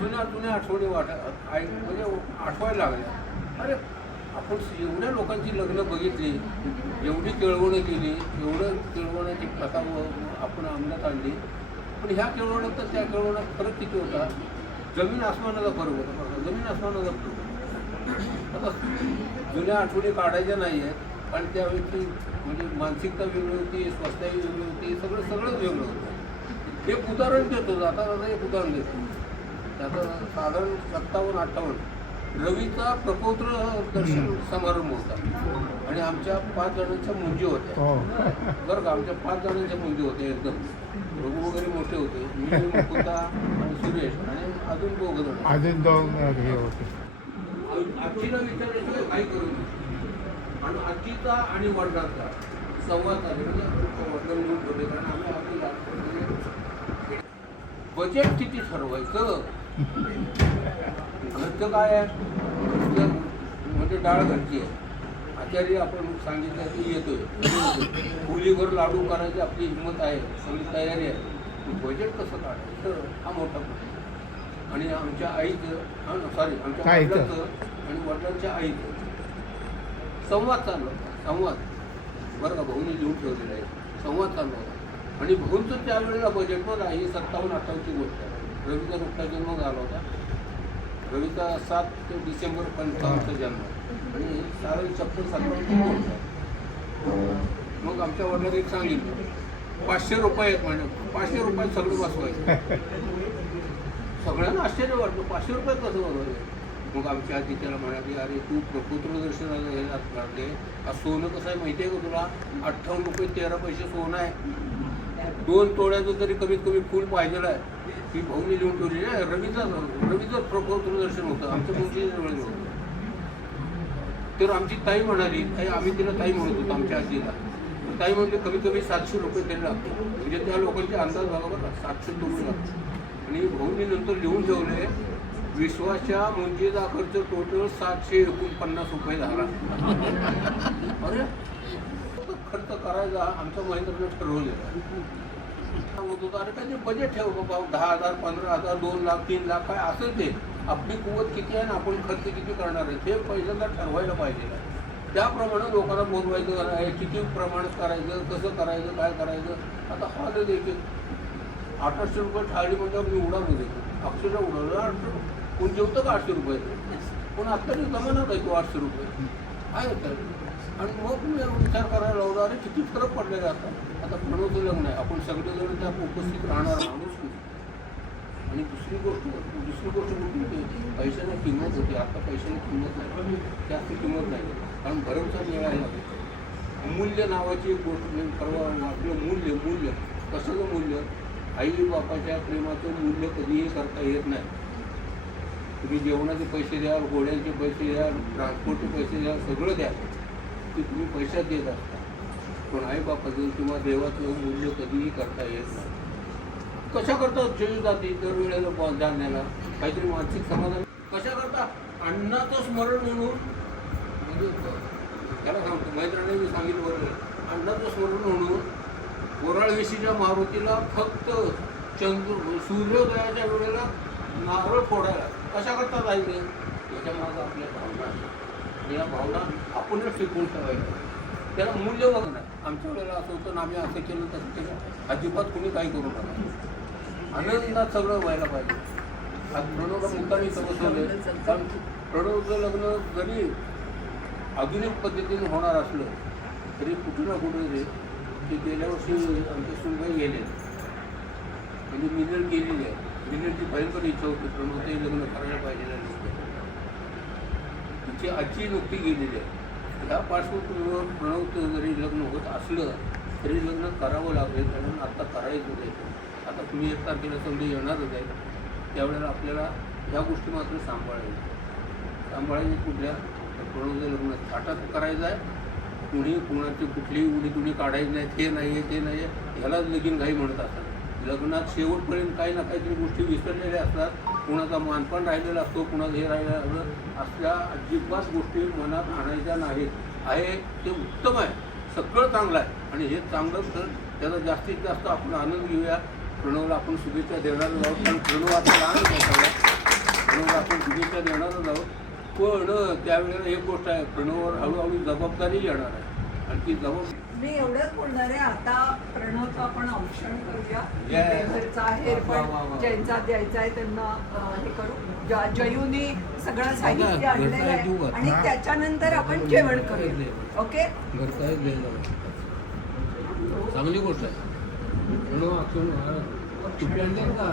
जुन्या जुन्या आठवणी म्हणजे आठवायला लागल्या. अरे आपण एवढ्या लोकांची लग्न बघितली, एवढी केळवणं केली, एवढं केळवण्याची प्रथा आपण अंमलात आणली, पण ह्या केळवणात तर त्या केळवणात फरक किती होता? जमीन आसमानाचा फरक होता बघा, जमीन आसमानाचा फरक. आता जुन्या आठवणी काढायच्या नाही आहेत, कारण त्यावेळी म्हणजे मानसिकता वेगळी होती, स्वस्थाही वेगळी होती, सगळंच वेगळं होतं. एक उदाहरण देतो, आता एक उदाहरण देतो. त्याचं साधारण 57-58 रवीचा प्रपौत्र दर्शन समारंभ होता आणि आमच्या 5 जणांच्या मुंजी होत्या बरं का. आमच्या 5 जणांच्या मुंजी होत्या एकदम. रघु वगैरे मोठे होते, मी, मुकुंदा आणि सुरेश आणि अजून 2 जण. होते. आजीला विचारायचं काही करू नये. आणि आजीचा आणि वडिलांचा संवाद झाले म्हणजे वडील लिहून ठेवले, कारण आम्ही आपली बजेट किती ठरवायचं. घरचं काय आहे म्हणजे डाळ घरची आहे. आचार्य आपण सांगितलं की येतोय, चुलीवर लाडू करायची आपली हिंमत आहे, सगळी तयारी आहे. बजेट कसं काढायचं हा मोठा प्रश्न. आणि आमच्या आईचं सॉरी आमच्या वडिलांचं आणि वडिलांच्या आईचं संवाद चालला होता. संवाद बरं का, भाऊने लिहून ठेवलेला आहे. संवाद चालला होता आणि भाऊंचं त्यावेळेला बजेटवर आहे. 57-58ची गोष्ट आहे. रवीचा नुकता जन्म झाला होता. रवीचा 7 डिसेंबर 55चा जन्म आणि साधारण 56-57 गोष्ट आहे. मग आमच्या वडिलांनी एक सांगितलं 500 रुपये आहेत म्हणजे 500 रुपयात सगळं बसवायचं. सगळ्यांना आश्चर्य वाटलं, 500 रुपये कसं बसवायचं. मग आमच्या आजी त्याला म्हणाली, अरे तू प्रपुत्र दर्शनाला घ्यायला लागले, सोनं कसं आहे माहिती आहे का तुला? 58 रुपये 13 पैसे सोनं आहे. 2 तोळ्याचं तरी कमीत कमी फुल पाहिजेलं आहे. ती भाऊनी लिहून ठेवली आहे. रवीचं प्रपौत्र दर्शन होतं आमच्या मुलीच्या वेळेस होतं. तर आमची ताई म्हणाली, आम्ही तिला ताई म्हणत होतो आमच्या आजीला. ताई म्हणजे कमीत कमी 700 रुपये तरी लागतो. म्हणजे त्या लोकांचे अंदाज झाला बघा, 700 रुपये लागतो. आणि भाऊनी नंतर लिहून ठेवले, विश्वाच्या मुंजीचा खर्च टोटल 749 रुपये झाला. अरे खर्च करायचा आमच्या महिन्यानं ठरवलेलं. सांगत होतो, अरे काय ते बजेट ठेव बाबा, 10,000 15,000 2 लाख 3 लाख काय असेल ते. आपली कुवत किती आहे आणि आपण खर्च किती करणार आहे ते पहिल्यांदा ठरवायला पाहिजे. त्याप्रमाणे लोकांना बोलवायचं आहे, किती प्रमाणात करायचं, कसं करायचं, काय करायचं. आता हा देखील 800 रुपये थाळी म्हणजे मी उडावलं देतो, अक्षरशः उडवलं. कोण जेवतं का 800 रुपये? पण आत्ताची जमानात आहे तो 800 रुपये आहे तर. आणि मग मी विचार करायला लावला, अरे किती फरक पडलेला आता प्रणवचं लग्न आहे, आपण सगळेजण त्या उपस्थित राहणार माणूस नाही. आणि दुसरी गोष्ट कुठली होती, पैशाने किंमत होती. आता पैशाने किंमत नाही, जास्त किंमत नाही, कारण भरवसा मिळायला लागतो. मूल्य नावाची एक गोष्ट मी परवा आपलं मूल्य कशाचं मूल्य? आई बापाच्या प्रेमाचं मूल्य कधीही करता येत नाही. तुम्ही जेवणाचे पैसे द्याल, घोड्यांचे पैसे द्याल, ट्रान्सपोर्टचे पैसे द्याल, सगळं द्याल, ते तुम्ही पैशात देत असता. पण आईबापाचं किंवा देवाचं मूल्य कधीही करता येत नाही. कशा करता जेवी जाते दरवेळेला जाण्याला काहीतरी मानसिक समाधान कशा करता? अण्णाचं स्मरण म्हणून, म्हणजे त्याला सांगतो मैत्रिणी मी सांगितलं बरोबर, अण्णाचं स्मरण म्हणून कोराळवेशीच्या मारुतीला फक्त सूर्योदयाच्या वेळेला नारळ फोडायला कशा करता जायचे? त्याच्या मागं आपल्या भावना आहे. या भावना आपणच टिकवून ठेवायचं, त्याला मूल्य बघ नाही. आमच्या वेळेला असं होतं ना, आम्ही असं केलं तसं केलं, अजिबात कुणी काही करू नका. आनंदात सगळं व्हायला पाहिजे. आज प्रणवला मुद्दाने समजवलं, कारण प्रणवचं लग्न जरी आधुनिक पद्धतीने होणार असलं तरी कुठे ना कुठे ते गेल्या वर्षी आमच्या सुनबाई गेले, म्हणजे मिनल गेलेली आहे. मिनलची भयंकर इच्छा होती प्रणवते लग्न करायला पाहिजे. तिची आजी नुकती गेलेली आहे. ह्या पार्श्वभूमीवर प्रणवचं जरी लग्न होत असलं तरी लग्न करावं लागेल, कारण आता करायचं आहे. आता तुम्ही 1 तारखेला समजा येणारच आहे, त्यावेळेला आपल्याला ह्या गोष्टी मात्र सांभाळायची. कुठल्या? प्रणवचं लग्न थाटात करायचं आहे. कुणी कुणाची कुठलीही उडी काढायची नाही, ते नाही आहे ते नाही आहे, ह्यालाच लगीन घाई म्हणत असतात. लग्नात शेवटपर्यंत काही ना काहीतरी गोष्टी विसरलेल्या असतात. कुणाचा मानपान राहिलेला असतो, कुणाचं हे राहिलेलं असल्या अजिबात गोष्टी मनात आणायच्या नाहीत. आहे ते उत्तम आहे, सगळं चांगलं आहे आणि हे चांगलं तर त्याचा जास्तीत जास्त आपण आनंद घेऊया. प्रणवला आपण शुभेच्छा देणार आहोत, कारण प्रणव आता लहान पण त्यावेळेला एक गोष्ट आहे, प्रणववर हळूहळू जबाबदारी येणार आहे आणि ती जबाबदारी मी एवढंच बोलणार आहे, आता प्रणवचं आपण औक्षण करूया. Yes. घरचा आहेर वा, वा, पण वा. ज्यांचा द्यायचा आहे त्यांना हे करू. जयूने सगळं साहित्य घरचा आणलेलं आहे तू आहे कर. आणि त्याच्यानंतर आपण जेवण करूया. ओके. घरचा एक द्यायला चांगली गोष्ट आहे. प्रणव औक्षण तुपी आणले का?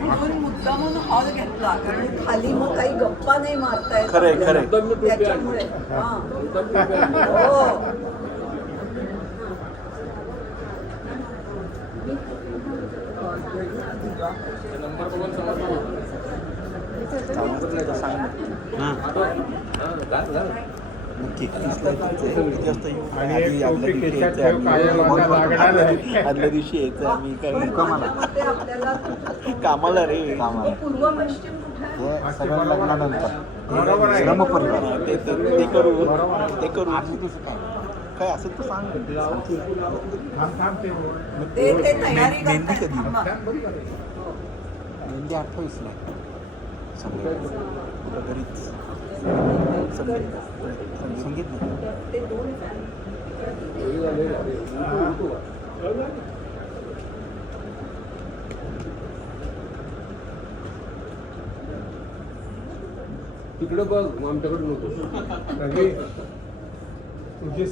म्हणून मुद्दामून हॉल घेतला, कारण खाली मग काही गप्पा नाही मारतायत खरंय, आपल्याला. खरंय. त्याच्यामुळे हो. नंबर बघून नक्की जास्त येऊ. आणि आधी एक आदल्या टोपी दिवशी केसात यायचं ठेव, आम्ही. कायम आता लागणार आहे. आदल्या दिवशी यायचं आम्ही पण काय माझ्या मते आपल्याला कामाला रे कामाला पूर्व पश्चिम कुठे आहे? हे सगळं लग्नानंतर बरोबर आहे. श्रमपरिवार ते करू काय असेल तर सांग थांब ते बोल. ते तयारी मेहंदी करतात. कधी? थांबा. मेहंदी 28ला कुठं घरीच संगीत नाही ते दोन तिकडं बघ आमच्याकडे नको रवी, तुझी